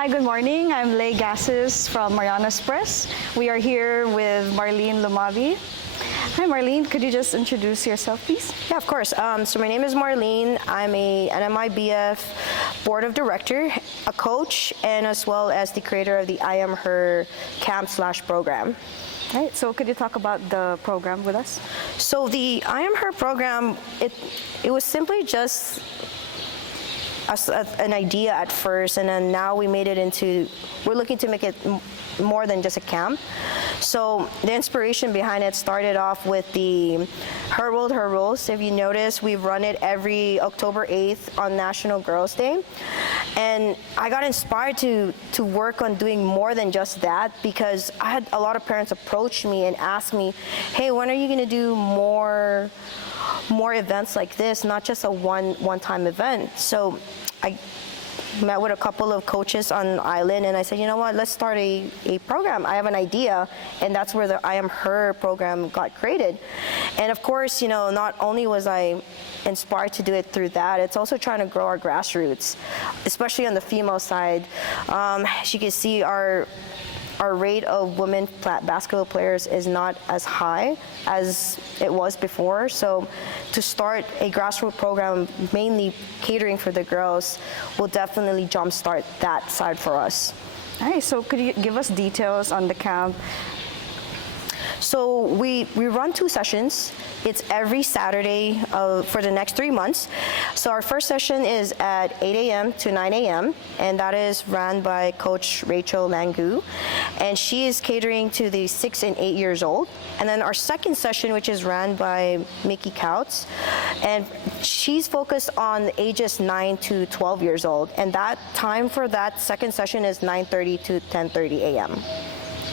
Hi, good morning. I'm Lay Gassis from Mariana Islands. We are here with Marlene Lumabi. Hi, Marlene. Could you just introduce yourself, please? Yeah, of course. So my name is Marlene. I'm a NMIBF Board of Director, a coach, and as well as the creator of the I Am Her camp/program. Right. So could you talk about the program with us? So the I Am Her program, it was simply just an idea at first, and then now we made it into, we're looking to make it more than just a camp. So the inspiration behind it started off with the Her World, Her Rules. If you notice, we run it every October 8th on National Girls Day. And I got inspired to work on doing more than just that, because I had a lot of parents approach me and ask me, hey, when are you gonna do more events like this, not just a one-time event? So I met with a couple of coaches on the island, and I said, you know what, let's start a program. I have an idea, and that's where the I Am Her program got created. And of course, you know, not only was I inspired to do it through that, it's also trying to grow our grassroots, especially on the female side. As you can see, our rate of women basketball players is not as high as it was before. So to start a grassroots program mainly catering for the girls will definitely jumpstart that side for us. All right, so could you give us details on the camp? So we run 2 sessions. It's every Saturday for the next 3 months. So our first session is at 8 a.m. to 9 a.m. and that is run by Coach Rachel Langu, and she is catering to the 6 and 8 years old. And then our second session, which is run by Mikki Kautz, and she's focused on the ages 9 to 12 years old, and that time for that second session is 9:30 to 10:30 a.m.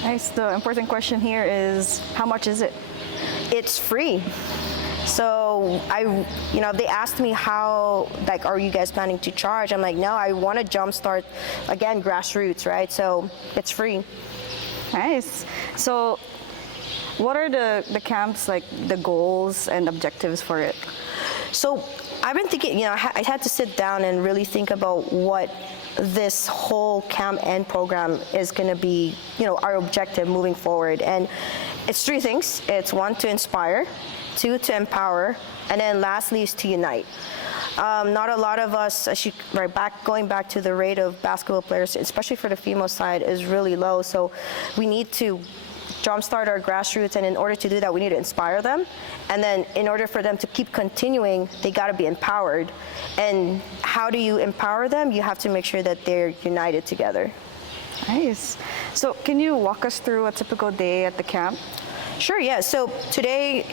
Nice. The important question here is, how much is it? It's free. So they asked me how, like, are you guys planning to charge? I'm like, no, I want to jumpstart, again, grassroots, right? So it's free. Nice. So what are the camp's, like, the goals and objectives for it? So I've been thinking, I had to sit down and really think about what this whole camp and program is going to be, our objective moving forward. And it's 3 things. It's 1, to inspire, 2, to empower, and then lastly is to unite. Not a lot of us, going back to the rate of basketball players, especially for the female side, is really low. So we need to jumpstart our grassroots, and in order to do that, we need to inspire them. And then in order for them to keep continuing, they got to be empowered. And how do you empower them? You have to make sure that they're united together. Nice. So can you walk us through a typical day at the camp? Sure, yeah. So today,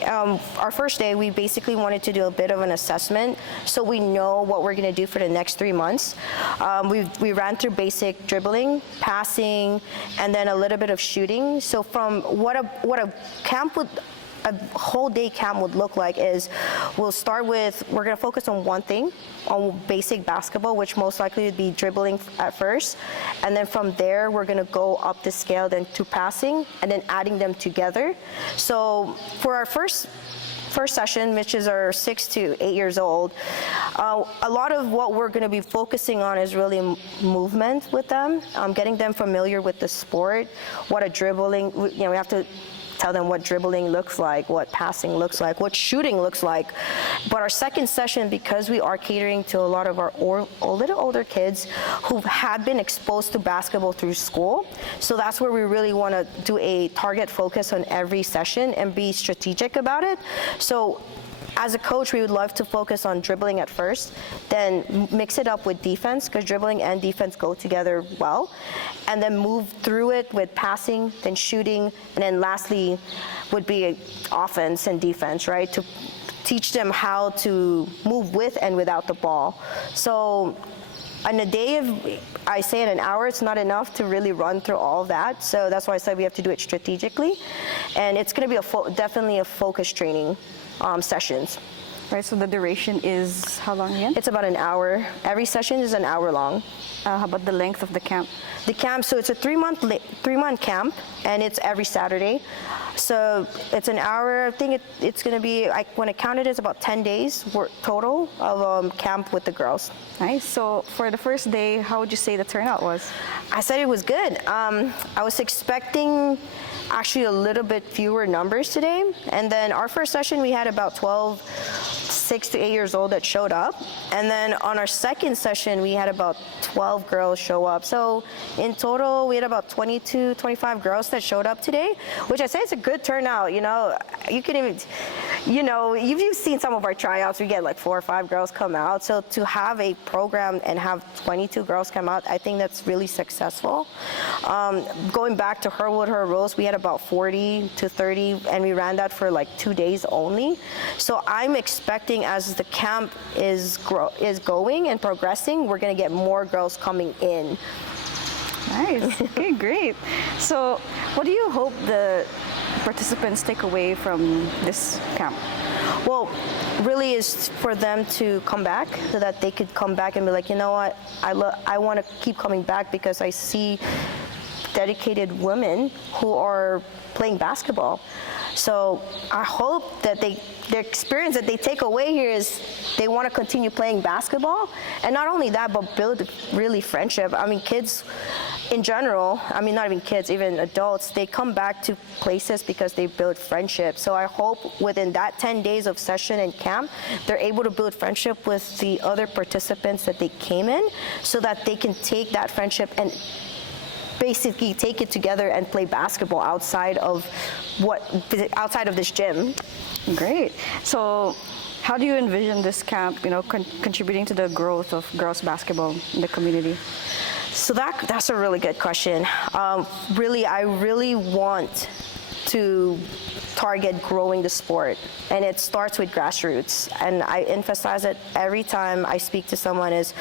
our first day, we basically wanted to do a bit of an assessment so we know what we're going to do for the next 3 months. We ran through basic dribbling, passing, and then a little bit of shooting. So from what a whole day camp would look like is, we're going to focus on one thing, on basic basketball, which most likely would be dribbling at first. And then from there, we're going to go up the scale then to passing, and then adding them together. So for our first session, which is our 6 to 8 years old, a lot of what we're going to be focusing on is really movement with them, getting them familiar with the sport, what a dribbling, we have to tell them what dribbling looks like, what passing looks like, what shooting looks like. But our second session, because we are catering to a lot of our little older kids who have been exposed to basketball through school, so that's where we really want to do a target focus on every session and be strategic about it. So as a coach, we would love to focus on dribbling at first, then mix it up with defense, because dribbling and defense go together well, and then move through it with passing, then shooting, and then lastly would be offense and defense, right? To teach them how to move with and without the ball. So on a day I say in an hour, it's not enough to really run through all of that. So that's why I said we have to do it strategically. And it's going to be definitely a focus training sessions. Right, so the duration is how long again? It's about an hour. Every session is an hour long. How about the length of the camp? The camp, so it's a three-month camp, and it's every Saturday. So it's an hour. I think it's going to be, when I counted, it's about 10 days total of camp with the girls. Nice. So for the first day, how would you say the turnout was? I said it was good. I was expecting actually a little bit fewer numbers today. And then our first session, we had about 12, 6 to 8 years old that showed up. And then on our second session, we had about 12 girls show up. So in total, we had about 22, 25 girls that showed up today, which I say is a good turnout. You know, you can even, you know, you've seen some of our tryouts, we get like 4 or 5 girls come out. So to have a program and have 22 girls come out, I think that's really successful. Going back to Her Wood, Her Rules, we had about 40 to 30, and we ran that for like 2 days only. So I'm expecting as the camp is going and progressing, we're going to get more girls coming in. Nice. Okay, great. So what do you hope the participants take away from this camp? Well, really is for them to come back, so that they could come back and be like, you know what, I want to keep coming back because I see dedicated women who are playing basketball. So I hope that the experience that they take away here is they want to continue playing basketball, and not only that, but build really friendship. I mean, kids in general, I mean, not even kids, even adults, they come back to places because they build friendship. So I hope within that 10 days of session and camp, they're able to build friendship with the other participants that they came in, so that they can take that friendship and basically take it together and play basketball outside of this gym. Great. So how do you envision this camp, you know, contributing to the growth of girls basketball in the community? So that's a really good question. Really, I really want to target growing the sport, and it starts with grassroots. And I emphasize it every time I speak to someone, is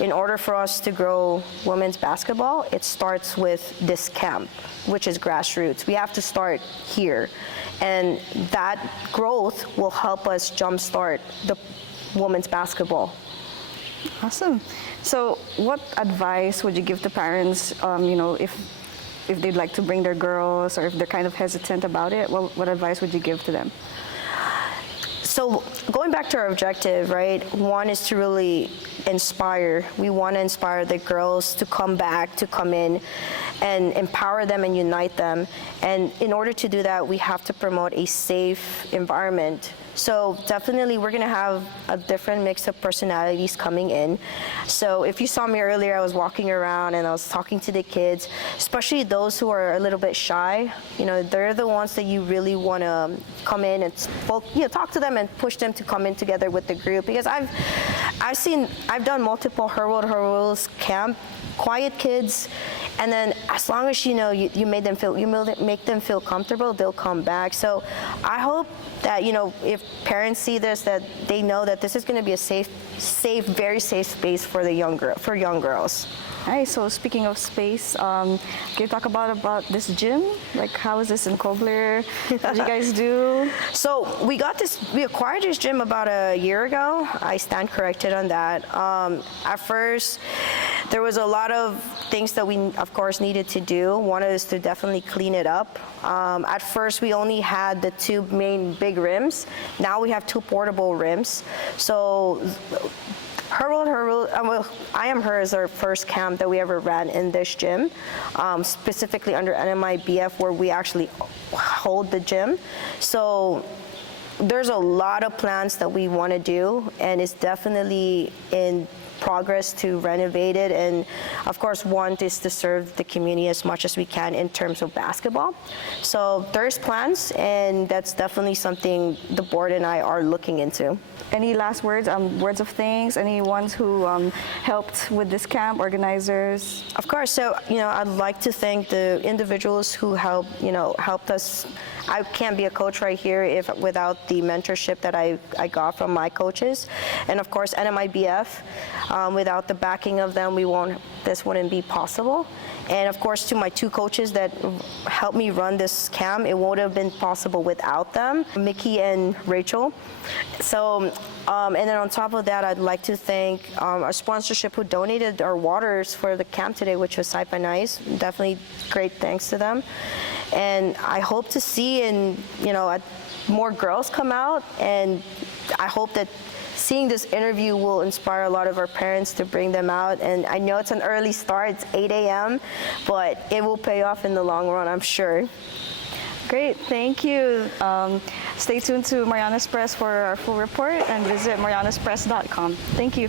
in order for us to grow women's basketball, it starts with this camp, which is grassroots. We have to start here, and that growth will help us jumpstart the women's basketball. Awesome. So what advice would you give to parents, you know, if they'd like to bring their girls, or if they're kind of hesitant about it, what advice would you give to them? So going back to our objective, right? One is to really inspire. We want to inspire the girls to come back, to come in and empower them and unite them. And in order to do that, we have to promote a safe environment. So definitely we're going to have a different mix of personalities coming in. So if you saw me earlier, I was walking around and I was talking to the kids, especially those who are a little bit shy. You know, they're the ones that you really want to come in and talk to them and push them to come in together with the group. Because I've done multiple Her World, Her Rules camp, quiet kids, and then as long as you make them feel comfortable, they'll come back. So I hope that, you know, if parents see this, that they know that this is going to be a safe, very safe space for young girls. Hi, so speaking of space, can you talk about this gym? Like, how is this in Kobler? What do you guys do? So we acquired this gym about a year ago. I stand corrected on that. At first, there was a lot of things that we, of course, needed to do. One is to definitely clean it up. At first, we only had the 2 main big rims. Now we have 2 portable rims. So Her Rule, I Am Her is our first camp that we ever ran in this gym, specifically under NMIBF, where we actually hold the gym. So there's a lot of plans that we want to do, and it's definitely in progress to renovate it, and of course want is to serve the community as much as we can in terms of basketball. So there's plans, and that's definitely something the board and I are looking into. Any last words, words of thanks? Any ones who helped with this camp, organizers? Of course. So, you know, I'd like to thank the individuals who helped us. I can't be a coach right here without the mentorship that I got from my coaches, and of course NMIBF. Without the backing of them, this wouldn't be possible. And of course, to my 2 coaches that helped me run this camp, it would have been possible without them, Mikki and Rachel. So, and then on top of that, I'd like to thank our sponsorship who donated our waters for the camp today, which was Side by Nice. Definitely great thanks to them. And I hope to see more girls come out, and I hope that seeing this interview will inspire a lot of our parents to bring them out. And I know it's an early start, it's 8 a.m., but it will pay off in the long run, I'm sure. Great, thank you. Stay tuned to Mariana's Press for our full report and visit marianaspress.com. Thank you.